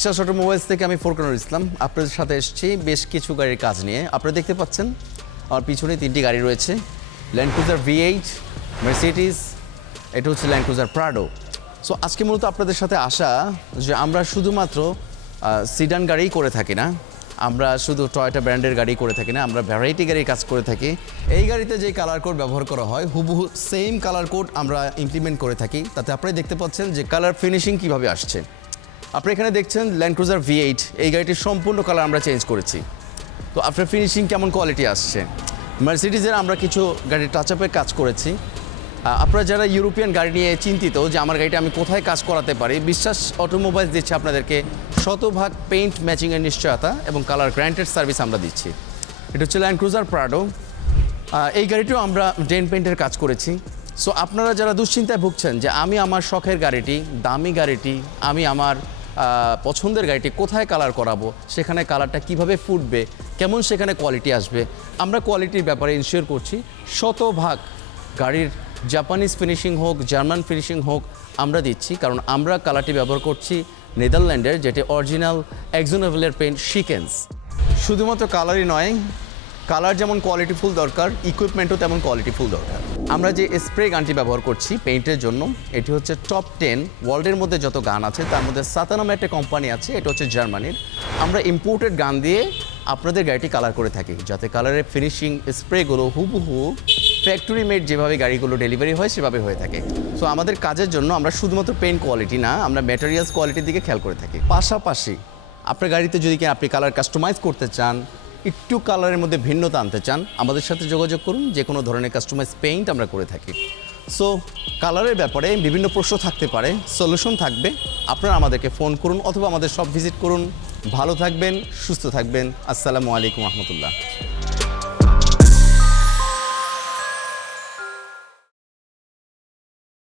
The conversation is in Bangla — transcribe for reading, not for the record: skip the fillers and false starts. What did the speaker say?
বিশ্বাস অটোমোবাইলস থেকে আমি ফোরকানুর ইসলাম আপনাদের সাথে এসেছি বেশ কিছু গাড়ির কাজ নিয়ে। আপনারা দেখতে পাচ্ছেন আমার পিছনে 3টি গাড়ি রয়েছে, ল্যান্ড ক্রুজার V8, মার্সিডিজ, এটা হচ্ছে ল্যান্ড ক্রুজার প্রাডো। সো আজকে মূলত আপনাদের সাথে আসা যে আমরা শুধুমাত্র সিডান গাড়িই করে থাকি না, আমরা শুধু টয়োটা ব্র্যান্ডের গাড়ি করে থাকি না, আমরা ভ্যারাইটি গাড়ির কাজ করে থাকি। এই গাড়িতে যে কালার কোড ব্যবহার করা হয় হুবহু সেম কালার কোড আমরা ইমপ্লিমেন্ট করে থাকি। তাতে আপনারা দেখতে পাচ্ছেন যে কালার ফিনিশিং কীভাবে আসছে। আপনি এখানে দেখছেন ল্যান্ড ক্রুজার V8, এই গাড়িটির সম্পূর্ণ কালার আমরা চেঞ্জ করেছি। তো আপনার ফিনিশিং কেমন কোয়ালিটি আসছে। মার্সিডিজের আমরা কিছু গাড়ির টাচ আপের কাজ করেছি। আপনারা যারা ইউরোপিয়ান গাড়ি নিয়ে চিন্তিত যে আমার গাড়িটা আমি কোথায় কাজ করাতে পারি, বিশ্বাস অটোমোবাইলস দিচ্ছে আপনাদেরকে শতভাগ পেইন্ট ম্যাচিংয়ের নিশ্চয়তা এবং কালার গ্যারান্টেড সার্ভিস আমরা দিচ্ছি। এটা হচ্ছে ল্যান্ড ক্রুজার প্রাডো। এই গাড়িটিও আমরা ডেন্ট-পেইন্টের কাজ করেছি। সো আপনারা যারা দুশ্চিন্তায় ভুগছেন যে আমি আমার শখের গাড়িটি, দামি গাড়িটি, আমি আমার পছন্দের গাড়িটি কোথায় কালার করাবো, সেখানে কালারটা কিভাবে ফুটবে, কেমন সেখানে কোয়ালিটি আসবে, আমরা কোয়ালিটির ব্যাপারে ইনশিওর করছি। শতভাগ গাড়ির জাপানিজ ফিনিশিং হোক, জার্মান ফিনিশিং হোক আমরা দিচ্ছি, কারণ আমরা কালারটি ব্যবহার করছি নেদারল্যান্ডের, যেটি অরিজিনাল AkzoNobelের পেইন্ট সিকেন্স। শুধুমাত্র কালারই নয়, কালার যেমন কোয়ালিটিফুল দরকার, ইকুইপমেন্টও তেমন কোয়ালিটিফুল দরকার। আমরা যে স্প্রে গানটি ব্যবহার করছি পেইন্টের জন্য, এটি হচ্ছে টপ 10 ওয়ার্ল্ডের মধ্যে যত গান আছে তার মধ্যে সাতা নামে একটা কোম্পানি আছে, এটা হচ্ছে জার্মানির। আমরা ইম্পোর্টেড গান দিয়ে আপনাদের গাড়িটি কালার করে থাকি, যাতে কালারের ফিনিশিং স্প্রেগুলো হুবহু ফ্যাক্টরি মেড যেভাবে গাড়িগুলো ডেলিভারি হয় সেভাবে হয়ে থাকে। সো আমাদের কাজের জন্য আমরা শুধুমাত্র পেইন্ট কোয়ালিটি না, আমরা ম্যাটেরিয়ালস কোয়ালিটির দিকে খেয়াল করে থাকি। পাশাপাশি আপনার গাড়িতে যদি আপনি কালার কাস্টমাইজ করতে চান, একটু কালারের মধ্যে ভিন্নতা আনতে চান, আমাদের সাথে যোগাযোগ করুন। যে কোনো ধরনের কাস্টমাইজ পেইন্ট আমরা করে থাকি। সো কালারের ব্যাপারে বিভিন্ন প্রশ্ন থাকতে পারে, সলিউশন থাকবে, আপনারা আমাদেরকে ফোন করুন অথবা আমাদের শপ ভিজিট করুন। ভালো থাকবেন, সুস্থ থাকবেন। আসসালামু আলাইকুম রহমতুল্লাহ।